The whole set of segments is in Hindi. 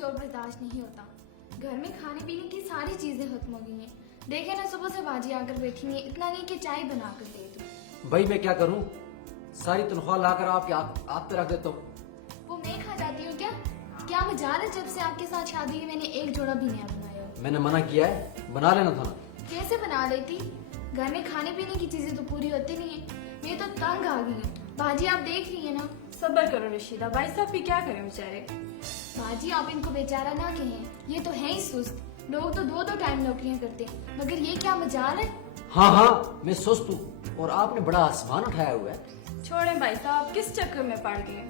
मुझसे और बर्दाश्त नहीं होता। घर में खाने पीने की सारी चीजें खत्म हो गई हैं। देखे ना सुबह से बाजी आकर बैठी है, इतना नहीं कि चाय बना कर दे दो। भाई मैं क्या करूं, सारी तनख्वाह लाकर आपके हाथ पे रख देता हूँ। वो मैं खा जाती हूँ क्या? क्या मजाल है, जब से आपके साथ शादी की मैंने एक जोड़ा भी नया बनाया हो। मैंने मना किया है, बना लेना था ना। कैसे बना लेती? घर में खाने पीने की चीजें तो पूरी होती नहीं है। मैं तो तंग आ गई हूँ। बाजी आप देख रही है ना। सब्र करो रशीदा, भाई साहब भी क्या करें बेचारे। बाजी आप इनको बेचारा ना कहें, ये तो है ही सुस्त। लोग तो दो दो टाइम नौकरियां करते हैं, मगर ये क्या मजाल है। हाँ हाँ मैं सुस्त हूँ और आपने बड़ा आसमान उठाया हुआ है। छोड़ें भाई साहब, किस चक्कर में पड़ गए।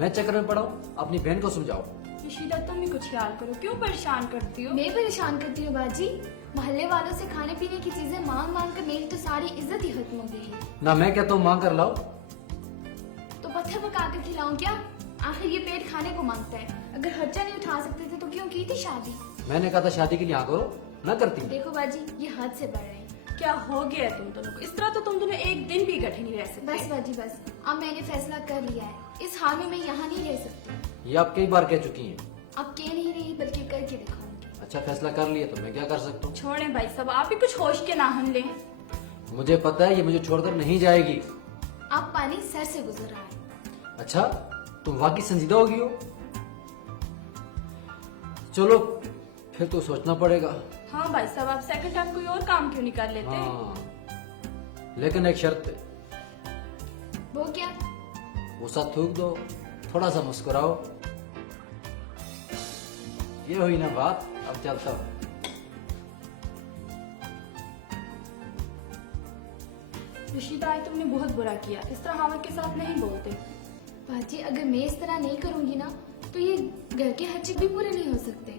मैं चक्कर में पड़ा हूँ, अपनी बहन को समझाओ। रशीदा तुम भी कुछ ख्याल करो, क्यों परेशान करती हो। मैं परेशान करती हूँ बाजी। मोहल्ले वालों से खाने पीने की चीजें मांग मांग कर मेरी तो सारी इज्जत ही खत्म हो गई है। ना मैं कहता हूँ मांग कर लाओ। तो पत्थर पका कर खिलाऊं क्या? आखिर ये पेट खाने को मांगता है। अगर खर्चा नहीं उठा सकते थे तो क्यों की थी शादी। मैंने कहा था शादी के लिए हाँ करो, ना करती। देखो बाजी, ये हद से बढ़ रहे हैं। क्या हो गया है तुम दोनों को? इस तरह तो तुम दोनों एक दिन भी इकट्ठे नहीं रह सकते। बस बाजी बस, अब मैंने फैसला कर लिया है। इस हाल में मैं यहाँ नहीं रह सकती। ये आप कई बार कह चुकी हैं। अब कह नहीं रही बल्कि करके दिखाऊंगी। अच्छा फैसला कर लिया तो मैं क्या कर सकता हूँ। छोड़ें भाई साहब, आप ही कुछ होश के नाहन लें। मुझे पता है ये मुझे छोड़कर नहीं जाएगी। अब पानी सर से गुजर रहा है। अच्छा तुम वाकई संजीदा होगी हो। चलो फिर तो सोचना पड़ेगा। हाँ भाई साहब, आप सेकंड टाइम कोई और काम क्यों नहीं कर लेते। हाँ लेकिन एक शर्त पे। वो क्या? गुस्सा थूक दो, थोड़ा सा मुस्कुराओ। ये हुई ना बात, अब चलता हूँ। रशीदा आज तुमने बहुत बुरा किया, इस तरह हवा के साथ नहीं बोलते। बाजी अगर मैं इस तरह नहीं करूंगी ना तो ये घर के खर्चे भी पूरे नहीं हो सकते।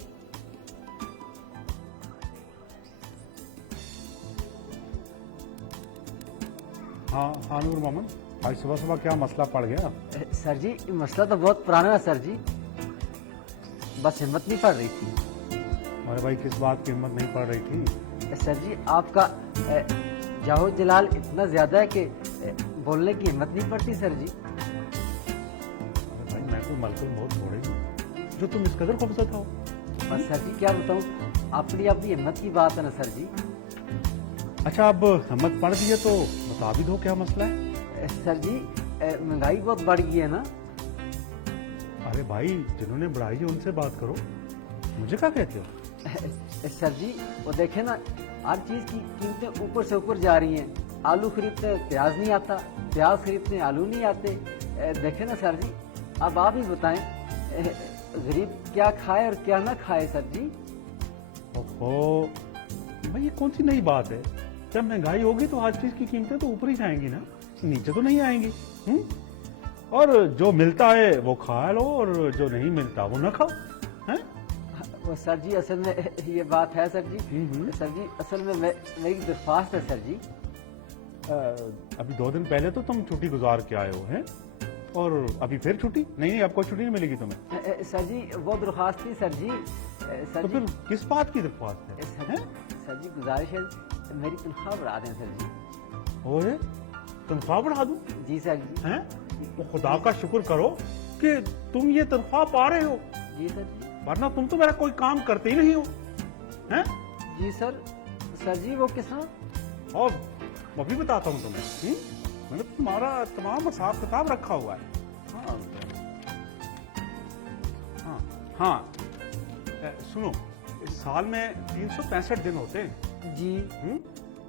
हाँ नूर मोहम्मद, आज सुबह सुबह क्या मसला पड़ गया। सर जी मसला तो बहुत पुराना है सर जी, बस हिम्मत नहीं पड़ रही थी। अरे भाई किस बात की हिम्मत नहीं पड़ रही थी। सर जी आपका जाहो जलाल इतना ज्यादा है कि बोलने की हिम्मत नहीं पड़ती सर जी। अरे भाई मैं कोई मलकुल बहुत थोड़ी हूँ जो तुम इस कदर खूबसूरत हो। बस सर जी क्या बताऊँ, अपनी अपनी हिम्मत की बात है ना सर जी। अच्छा अब हिम्मत पड़ गई है तो बता भी दो क्या मसला है। सर जी महंगाई बहुत बढ़ गई है ना। अरे भाई जिन्होंने बढ़ाई है उनसे बात करो, मुझे क्या कहते हो। सर जी वो देखे ना, हर चीज की कीमतें ऊपर से ऊपर जा रही हैं। आलू खरीदते प्याज नहीं आता, प्याज खरीदते आलू नहीं आते। देखे ना सर जी, अब आप ही बताएं गरीब क्या खाए और क्या ना खाए सर जी। ओहो भाई ये कौन सी नई बात है। जब महंगाई होगी तो हर चीज की कीमतें तो ऊपर ही जाएंगी ना, नीचे तो नहीं आएंगी। और जो मिलता है वो खा लो और जो नहीं मिलता वो ना खाओ। हैं? वो सर जी असल में ये बात है सर जी। सर जी असल में मेरी दरख्वास्त है सर जी। अभी 2 दिन पहले तो तुम छुट्टी गुजार के आए हो हैं, और अभी फिर छुट्टी नहीं, अब कोई छुट्टी नहीं मिलेगी तुम्हें। सर जी वो दरख्वास्त थी सर जी। सर तो जी फिर किस बात की दरख्वास्त है। सर जी गुजारिश है मेरी तनख्वाह बढ़ा दें सर जी। ओए तनख्वाह बढ़ा दूं? जी सर जी। हैं? तो खुदा का शुक्र करो कि तुम ये तनख्वाह पा रहे हो, जी सर जी। वरना तुम तो मेरा कोई काम करते ही नहीं हो। हैं? जी सर। सर जी वो किस तरह? और मैं भी बताता हूँ तुम्हें। मैंने तुम्हारा तमाम हिसाब किताब रखा हुआ है। हाँ हाँ हाँ सुनो, इस साल में 365 दिन होते हैं। जी।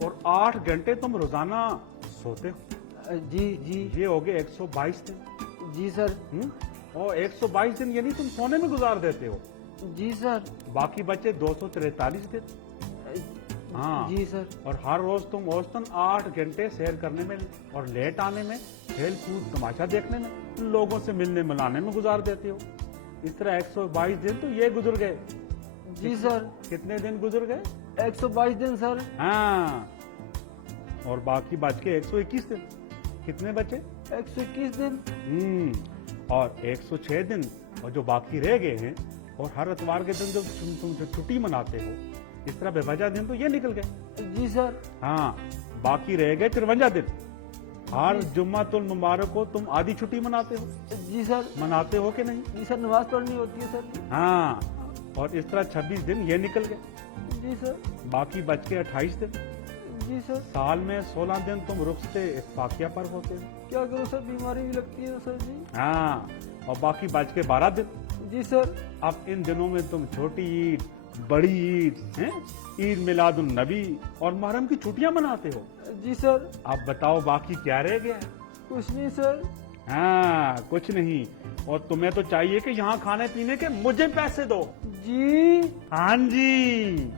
और 8 घंटे तुम रोजाना सोते हो। जी जी। ये हो गए 122 दिन। जी सर। और 122 दिन यानी तुम सोने में गुजार देते हो। जी सर। बाकी बचे 243 दिन। हाँ जी सर। और हर रोज तुम औसतन 8 घंटे सैर करने में और लेट आने में, खेल कूद तमाशा देखने में, लोगों से मिलने मिलाने में गुजार देते हो। इस तरह 122 दिन तो ये गुजर गए। जी सर। कितने दिन गुजर गए? 122 दिन सर। हाँ और बाकी बच के 121 दिन। कितने बचे? 121 दिन। और 106 दिन और जो बाकी रह गए हैं, और हर इतवार के दिन जब तुम छुट्टी मनाते हो, इस तरह बेवजह दिन तो ये निकल गए। जी सर। हाँ बाकी रह गए 53 दिन। हर जुम्मातुल मुबारक को तुम आधी छुट्टी मनाते हो। जी सर। मनाते हो कि नहीं? जी सर, नमाज पढ़नी होती है सर जी। हाँ, और इस तरह 26 दिन ये निकल गए, जी सर। बाकी बच के 28 दिन। जी सर। साल में 16 दिन तुम रुखसते इत्फाकिया पर होते हो। क्या करूँ सर, बीमारी भी लगती है सर जी। हाँ, और बाकी बच के 12 दिन। जी सर। अब इन दिनों में तुम छोटी ईद, बड़ी ईद, हैं, ईद मिलादुन नबी और मुहर्रम की छुट्टियां मनाते हो। जी सर। अब बताओ बाकी क्या रह गया? कुछ नहीं सर। हाँ, कुछ नहीं। और तुम्हें तो चाहिए कि यहाँ खाने पीने के मुझे पैसे दो। जी। हाँ जी।